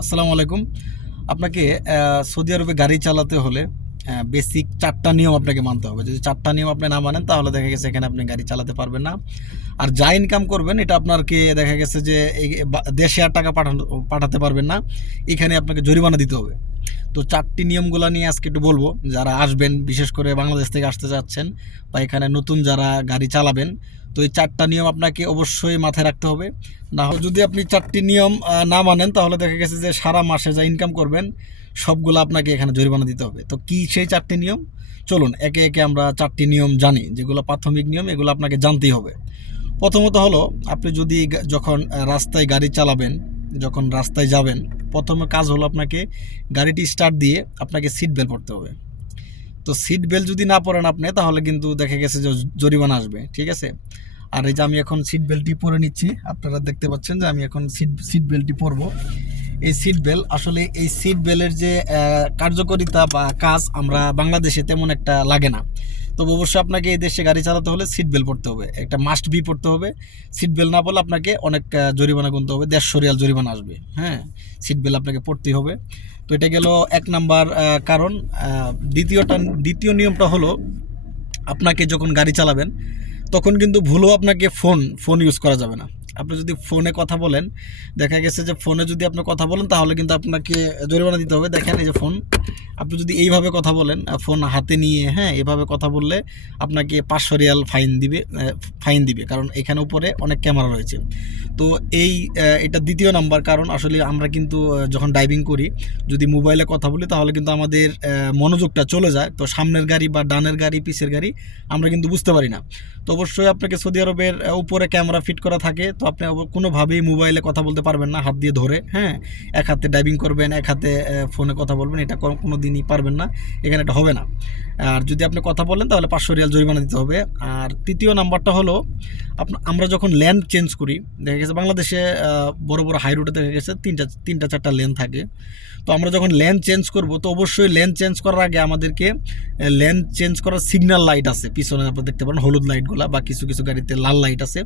আসসালামু আলাইকুম। আপনাকে সৌদি আরবে গাড়ি চালাতে হলে বেসিক ৪টা নিয়ম আপনাকে মানতে হবে। যদি ৪টা নিয়ম আপনি না মানেন তাহলে দেখা গেছে এখানে আপনি গাড়ি চালাতে পারবেন না। আর যা ইনকাম করবেন এটা আপনাকে দেখা গেছে যে দেশে আর টাকা পাঠাতে পারবেন না। এখানে আপনাকে জরিমানা দিতে হবে। তো ৪টি নিয়মগুলো নিয়ে আজকে একটু বলবো। যারা আসবেন, বিশেষ করে বাংলাদেশ থেকে আসতে যাচ্ছেন বা এখানে নতুন যারা গাড়ি চালাবেন, তো এই ৪টা নিয়ম আপনাকে অবশ্যই মাথায় রাখতে হবে। না হলে যদি আপনি ৪টি নিয়ম না মানেন তাহলে দেখা গেছে যে সারা মাসে যা ইনকাম করবেন সবগুলো আপনাকে এখানে জরিমানা দিতে হবে। তো কি সেই ৪টি নিয়ম? চলুন একে একে আমরা ৪টি নিয়ম জানি, যেগুলো প্রাথমিক নিয়ম, এগুলো আপনাকে জানতেই হবে। প্রথমত হলো, আপনি যদি যখন রাস্তায় গাড়ি চালাবেন, যখন রাস্তায় যাবেন, প্রথমে কাজ হলো আপনাকে গাড়িটি স্টার্ট দিয়ে আপনাকে সিট বেল্ট পরতে হবে। তো সিট বেল্ট যদি না পরেন আপনি, তাহলে কিন্তু দেখা গেছে যে জরিমানা আসবে, ঠিক আছে? আর এই যে আমি এখন সিট বেল্টটি পরে নিচ্ছি, আপনারা দেখতে পাচ্ছেন যে আমি এখন সিট বেল্টটি পরবো। এই সিট বেল্ট, আসলে এই সিট বেল্টের যে কার্যকারিতা বা কাজ আমরা বাংলাদেশে তেমন একটা লাগে না। তবে অবশ্যই আপনাকে এই দেশে গাড়ি চালাতে হলে সিট বেল্ট পরতে হবে, একটা মাস্ট বি পরতে হবে। সিট বেল্ট না পরলে আপনাকে অনেক জরিমানা গুনতে হবে, ১৫০ রিয়াল জরিমানা আসবে। হ্যাঁ, সিট বেল্ট আপনাকে পরতেই হবে। তো এটা গেল ১ নাম্বার কারণ। দ্বিতীয় নিয়মটা হলো, আপনাকে যখন গাড়ি চালাবেন তখন কিন্তু ভুলও আপনাকে ফোন ইউজ করা যাবে না। আপনি যদি ফোনে কথা বলেন, দেখা গেছে যে ফোনে যদি আপনি কথা বলেন তাহলে কিন্তু আপনাকে জরিমানা দিতে হবে। দেখেন এই যে ফোন, আপনি যদি এইভাবে কথা বলেন, ফোন হাতে নিয়ে, হ্যাঁ, এভাবে কথা বললে আপনাকে ৫০০ রিয়াল ফাইন দিবে, কারণ এখানে উপরে অনেক ক্যামেরা রয়েছে। তো এটা দ্বিতীয় নাম্বার কারণ। আসলে আমরা কিন্তু যখন ড্রাইভিং করি, যদি মোবাইলে কথা বলি তাহলে কিন্তু আমাদের মনোযোগটা চলে যায়। তো সামনের গাড়ি বা ডানের গাড়ি, পিছের গাড়ি আমরা কিন্তু বুঝতে পারি না। তো অবশ্যই আপনাকে সৌদি আরবের উপরে ক্যামেরা ফিট করা থাকে, তো আপনি কোনোভাবেই মোবাইলে কথা বলতে পারবেন না হাত দিয়ে ধরে। হ্যাঁ, এক হাতে ড্রাইভিং করবেন, এক হাতে ফোনে কথা বলবেন, এটা কোনো দিনই পারবেন না, এখানে এটা হবে না। আর যদি আপনি কথা বলেন তাহলে ৫০০ রিয়াল জরিমানা দিতে হবে। আর তৃতীয় নাম্বারটা হলো, আমরা যখন লেন চেঞ্জ করি, দেখা গেছে বাংলাদেশে বড় বড় হাই রোডে দেখা গেছে তিনটা চারটা লেন থাকে। তো আমরা যখন লেন চেঞ্জ করব, তো অবশ্যই লেন চেঞ্জ করার আগে আমাদেরকে লেন চেঞ্জ করার সিগন্যাল লাইট আছে পিছনে, আপনারা দেখতে পারেন হলুদ লাইটগুলো, বা কিছু কিছু গাড়িতে লাল লাইট আছে।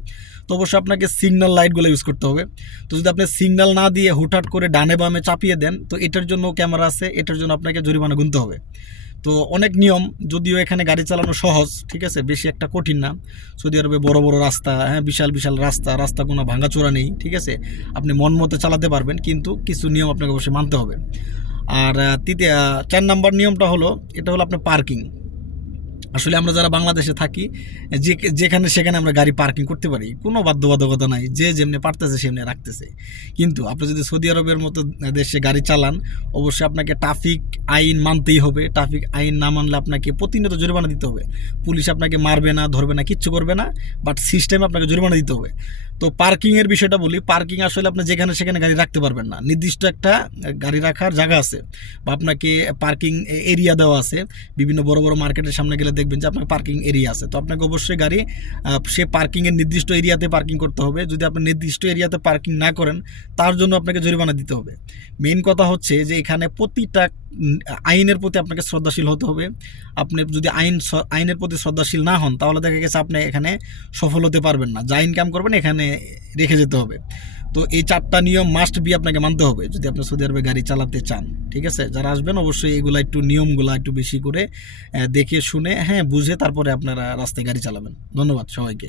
তো অবশ্যই আপনাকে সিগন্যাল লাইটগুলো ইউজ করতে হবে। তো যদি আপনি সিগন্যাল না দিয়ে হুটহাট করে ডানে বামে চাপিয়ে দেন, তো এটার জন্য ক্যামেরা আছে, এটার জন্য আপনাকে জরিমানা গুনতে হবে। তো অনেক নিয়ম, যদিও এখানে গাড়ি চালানো সহজ, ঠিক আছে, বেশি একটা কঠিন না। সৌদি আরবে বড় বড় রাস্তা, হ্যাঁ, বিশাল বিশাল রাস্তা কোনো ভাঙাচোরা নেই, ঠিক আছে, আপনি মন মতো চালাতে পারবেন, কিন্তু কিছু নিয়ম আপনাকে অবশ্যই মানতে হবে। আর ৪ নাম্বার নিয়মটা হলো, এটা হলো আপনার পার্কিং। আসলে আমরা যারা বাংলাদেশে থাকি, যেখানে সেখানে আমরা গাড়ি পার্কিং করতে পারি, কোনো বাধ্যবাধকতা নাই, যে যেমনি পারতেছে সেমনি রাখতেছে। কিন্তু আপনি যদি সৌদি আরবের মতো দেশে গাড়ি চালান, অবশ্যই আপনাকে ট্রাফিক আইন মানতেই হবে। ট্রাফিক আইন না মানলে আপনাকে প্রতিনিয়ত জরিমানা দিতে হবে। পুলিশ আপনাকে মারবে না, ধরবে না, কিচ্ছু করবে না, বাট সিস্টেমে আপনাকে জরিমানা দিতে হবে। তো পার্কিংয়ের বিষয়টা বলি, পার্কিং আসলে আপনি যেখানে সেখানে গাড়ি রাখতে পারবেন না। নির্দিষ্ট একটা গাড়ি রাখার জায়গা আছে, বা আপনাকে পার্কিং এরিয়া দেওয়া আছে। বিভিন্ন বড় বড় মার্কেটের সামনে গেলে দেখবেন যে আপনার পার্কিং এরিয়া আছে। তো আপনাকে অবশ্যই গাড়ি সে পার্কিংয়ের নির্দিষ্ট এরিয়াতে পার্কিং করতে হবে। যদি আপনি নির্দিষ্ট এরিয়াতে পার্কিং না করেন, তার জন্য আপনাকে জরিমানা দিতে হবে। মেইন কথা হচ্ছে যে এখানে প্রতিটা আইনের প্রতি আপনাকে শ্রদ্ধাশীল হতে হবে। আপনি যদি আইনের প্রতি শ্রদ্ধাশীল না হন, তাহলে দেখা গেছে আপনি এখানে সফল হতে পারবেন না। যা ইনকাম করবেন এখানে রেখে যেতে হবে। তো এই ৪টা নিয়ম মাস্ট বি আপনাকে মানতে হবে যদি আপনি সৌদি আরবে গাড়ি চালাতে চান, ঠিক আছে? যারা আসবেন অবশ্যই এগুলো একটু নিয়মগুলো একটু বেশি করে দেখে শুনে, হ্যাঁ, বুঝে তারপরে আপনারা রাস্তায় গাড়ি চালাবেন। ধন্যবাদ সবাইকে।